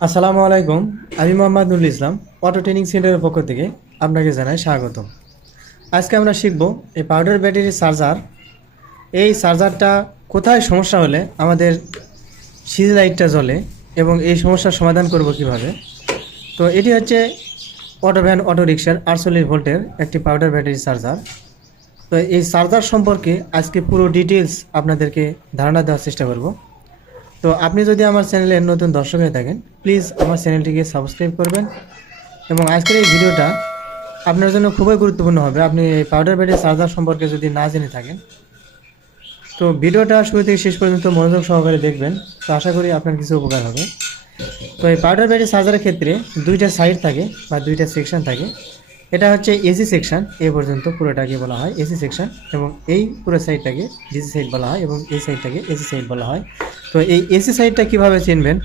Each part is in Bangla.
আসসালামু আলাইকুম, আমি মোহাম্মদ নুরুল ইসলাম, অটো ট্রেনিং সেন্টারের পক্ষ থেকে আপনাকে জানাই স্বাগতম। আজকে আমরা শিখব এই পাউডার ব্যাটারি চার্জার। এই চার্জারটা কোথায় সমস্যা হলে আমাদের সিজ লাইটটা জ্বলে এবং এই সমস্যার সমাধান করব কীভাবে? তো এটি হচ্ছে অটো ভ্যান অটো রিক্সার আটচল্লিশ ভোল্টের একটি পাউডার ব্যাটারি চার্জার। তো এই চার্জার সম্পর্কে আজকে পুরো ডিটেলস আপনাদেরকে ধারণা দেওয়ার চেষ্টা করব। তো আপনি যদি আমার চ্যানেলের নতুন দর্শক হয়ে থাকেন প্লিজ আমার চ্যানেলটিকে সাবস্ক্রাইব করবেন। এবং আজকের এই ভিডিওটা আপনার জন্য খুবই গুরুত্বপূর্ণ হবে। আপনি এই পাউডার ব্যাটারি চার্জার সম্পর্কে যদি না জেনে থাকেন। তো ভিডিওটা শুরু থেকে শেষ পর্যন্ত মনোযোগ সহকারে দেখবেন। তো আশা করি আপনার কিছু উপকার হবে। তো এই পাউডার ব্যাটারি চার্জারের ক্ষেত্রে দুইটা সাইড থাকে বা দুইটা সেকশন থাকে। এটা হচ্ছে এসি সেকশন এ পর্যন্ত পুরোটাকে বলা হয় এসি সেকশন এবং এই পুরো সাইডটাকে ডিসি সাইড বলা হয় এবং এই সাইডটাকে এসি সাইড বলা হয়। তো এই এসি সাইডটা কীভাবে চিনবেন?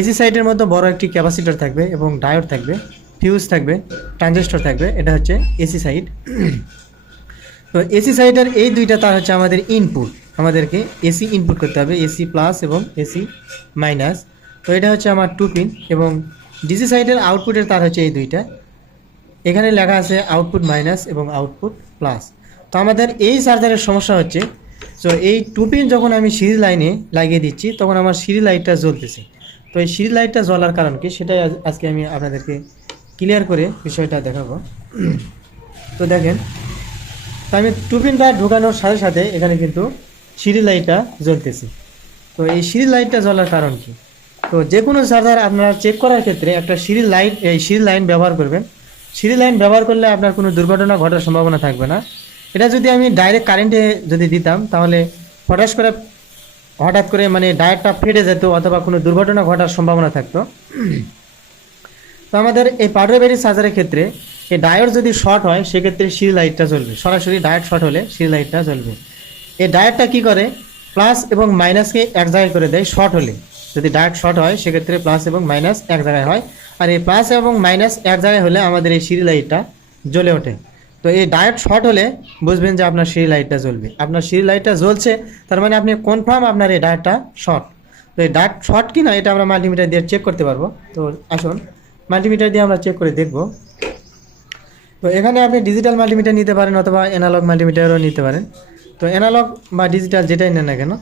এসি সাইডের মধ্যে বড় একটি ক্যাপাসিটার থাকবে এবং ডায়োড থাকবে, ফিউজ থাকবে, ট্রানজিস্টর থাকবে, এটা হচ্ছে এসি সাইড। তো এসি সাইডের এই দুইটা তার হচ্ছে আমাদের ইনপুট আমাদেরকে এসি ইনপুট করতে হবে এসি প্লাস এবং এসি মাইনাস তো এটা হচ্ছে আমার টু পিন এবং ডিসি সাইডের আউটপুটের তার হচ্ছে এই দুইটা। এখানে লেখা আছে আউটপুট মাইনাস এবং আউটপুট প্লাস তো আমাদের এই চার্জারের সমস্যা হচ্ছে তো এই টু পিন যখন আমি সিরিজ লাইনে লাগিয়ে দিচ্ছি, তখন আমার সিরিজ লাইটটা জ্বলতেছে। তো এই সিরিজ লাইটটা জ্বলার কারণ কি? সেটাই আজ- আজকে আমি আপনাদেরকে ক্লিয়ার করে বিষয়টা দেখাবো। তো দেখেন, তো আমি টু পিনটা ঢোকানোর সাথে সাথে এখানে কিন্তু সিরিজ লাইটটা জ্বলতেছে। তো এই সিরিজ লাইটটা জ্বলার কারণ কি? তো যে কোনো চার্জার আপনারা চেক করার ক্ষেত্রে একটা সিরিজ লাইট এই সিরিজ লাইন ব্যবহার করবেন। সিরিজ লাইন ব্যবহার করলে আপনার কোনো দুর্ঘটনা ঘটার সম্ভাবনা থাকবে না। এটা যদি আমি ডাইরেক্ট কারেন্টে যদি দিতাম, তাহলে হঠাৎ করে হঠাৎ করে মানে ডায়েটটা ফেটে যেত অথবা কোনো দুর্ঘটনা ঘটার সম্ভাবনা থাকতো। তো আমাদের এই পাউডার চার্জারের ক্ষেত্রে এই ডায়োড যদি শর্ট হয়, সেক্ষেত্রে সিরি লাইটটা জ্বলবে। সরাসরি ডায়োড শর্ট হলে সিরি লাইটটা জ্বলবে। এই ডায়োডটা কি করে? প্লাস এবং মাইনাসকে এক জায়গায় করে দেয় শর্ট হলে। যদি ডায়োড শর্ট হয়, সেক্ষেত্রে প্লাস এবং মাইনাস এক জায়গায় হয়। আর এই প্লাস এবং মাইনাস এক জায়গায় হলে আমাদের এই সিরি লাইটটা জ্বলে ওঠে। তো এই ডায়েট শর্ট হলে বুঝবেন যে আপনার সিরি লাইটটা জ্বলবে। আপনার সিরি লাইটটা জ্বলছে, তার মানে আপনি কনফার্ম আপনার এই ডায়েটটা শর্ট তো এই ডায়েট শর্ট কি না এটা আমরা মাল্টিমিটার দিয়ে চেক করতে পারব। তো আসুন মাল্টিমিটার দিয়ে আমরা চেক করে দেখব। তো এখানে আপনি ডিজিটাল মাল্টিমিটার নিতে পারেন অথবা অ্যানালগ মাল্টিমিটারও নিতে পারেন। তো অ্যানালগ বা ডিজিটাল যেটাই নেন না কেন,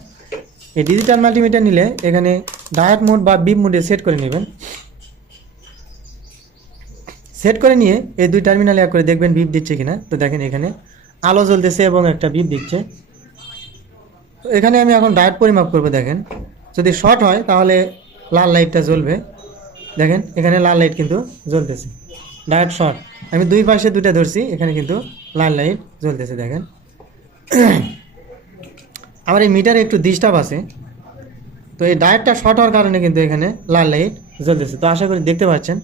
এই ডিজিটাল মাল্টিমিটার নিলে এখানে ডায়েট মোড বা বিপ মোডে সেট করে নেবেন। সেট করে নিয়ে এই দুই টার্মিনালে এক করে দেখবেন বিপ দিচ্ছে কিনা। তো দেখেন এখানে আলো জ্বলতেছে এবং একটা বিপ দিচ্ছে। তো এখানে আমি এখন ডায়েট পরিমাপ করব, দেখেন। যদি শর্ট হয়, তাহলে লাল লাইটটা জ্বলবে। দেখেন, এখানে লাল লাইট কিন্তু জ্বলতেছে। ডায়েট শর্ট আমি দুই পাশে দুইটা ধরছি, এখানে কিন্তু লাল লাইট জ্বলতেছে, দেখেন। আমার এই মিটারে একটু ডিস্টার্ব আছে। তো এই ডায়েটটা শর্ট হওয়ার কারণে কিন্তু এখানে লাল লাইট জ্বলতেছে। তো আশা করি দেখতে পাচ্ছেন।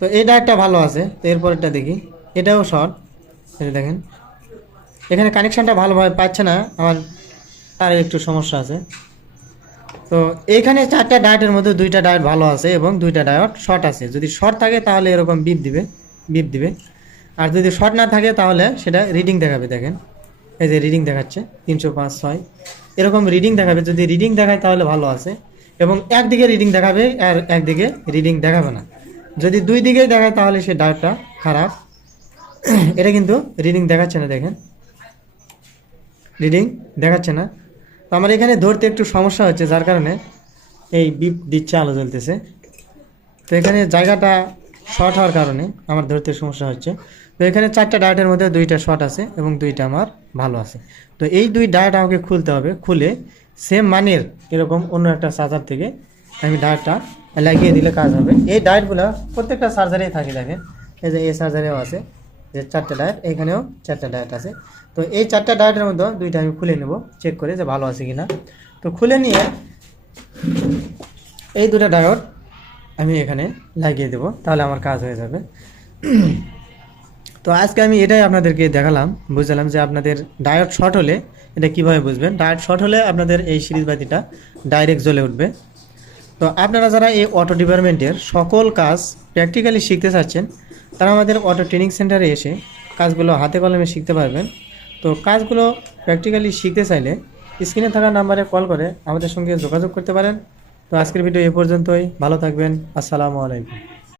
তো এই ডায়েটটা ভালো আছে, তো এরপরেরটা দেখি। এটাও শর্ট, এটা দেখেন। এখানে কানেকশানটা ভালোভাবে পাচ্ছে না আমার তার একটু সমস্যা আছে। তো এইখানে চারটা ডায়েটের মধ্যে দুইটা ডায়েট ভালো আছে এবং দুইটা ডায়েট শর্ট আছে। যদি শর্ট থাকে তাহলে এরকম বিপ দিবে বিপ দিবে। আর যদি শর্ট না থাকে তাহলে সেটা রিডিং দেখাবে, দেখেন। এই যে রিডিং দেখাচ্ছে, তিনশো পাঁচ, ছয়। এরকম রিডিং দেখাবে, যদি রিডিং দেখায় তাহলে ভালো আছে। এবং একদিকে রিডিং দেখাবে আর একদিকে রিডিং দেখাবে না। যদি দুই দিকে দেখায় তাহলে সে ডায়েটটা খারাপ। এটা কিন্তু রিডিং দেখাচ্ছে না, দেখেন। রিডিং দেখাচ্ছে না। তো আমার এখানে ধরতে একটু সমস্যা হচ্ছে, যার কারণে এই বিপ দিচ্ছে, আলো জ্বলতেছে। তো এখানে জায়গাটা শর্ট হওয়ার কারণে আমার ধরতে সমস্যা হচ্ছে। তো এখানে চারটা ডায়েটের মধ্যে দুইটা শর্ট আছে এবং দুইটা আমার ভালো আছে। তো এই দুই ডায়েট আমাকে খুলতে হবে। খুলে সেম মানের এরকম অন্য একটা চার্জার থেকে আমি ডায়েটটা লাগিয়ে দিলে কাজ হবে। এই ডায়েটগুলো প্রত্যেকটা চার্জারেই থাকে, দেখেন। এই যে এই সার্জারিও আছে, যে চারটে ডায়েট এখানেও চারটা ডায়েট আছে। তো এই চারটা ডায়েটের মধ্যে দুইটা আমি খুলে নেব চেক করে যে ভালো আছে কিনা। তো খুলে নিয়ে এই দুটো ডায়েট আমি এখানে লাগিয়ে দেব, তাহলে আমার কাজ হয়ে যাবে। তো আজকে আমি এটাই আপনাদেরকে দেখালাম, বুঝলাম যে আপনাদের ডায়েট শর্ট হলে এটা কীভাবে বুঝবেন। ডায়েট শর্ট হলে আপনাদের এই সিরিজ বাতিটা ডাইরেক্ট জ্বলে উঠবে। তো আপনারা যারা এই অটো ডিপার্টমেন্টের সকল কাজ প্র্যাকটিক্যালি শিখতে চাচ্ছেন, তারা আমাদের অটো ট্রেনিং সেন্টারে এসে কাজগুলো হাতে কলমে শিখতে পারবেন। তো কাজগুলো প্র্যাকটিক্যালি শিখতে চাইলে স্ক্রিনে থাকা নাম্বারে কল করে আমাদের সঙ্গে যোগাযোগ করতে পারেন। তো আজকের ভিডিও এ পর্যন্তই। ভালো থাকবেন। আসসালামু আলাইকুম।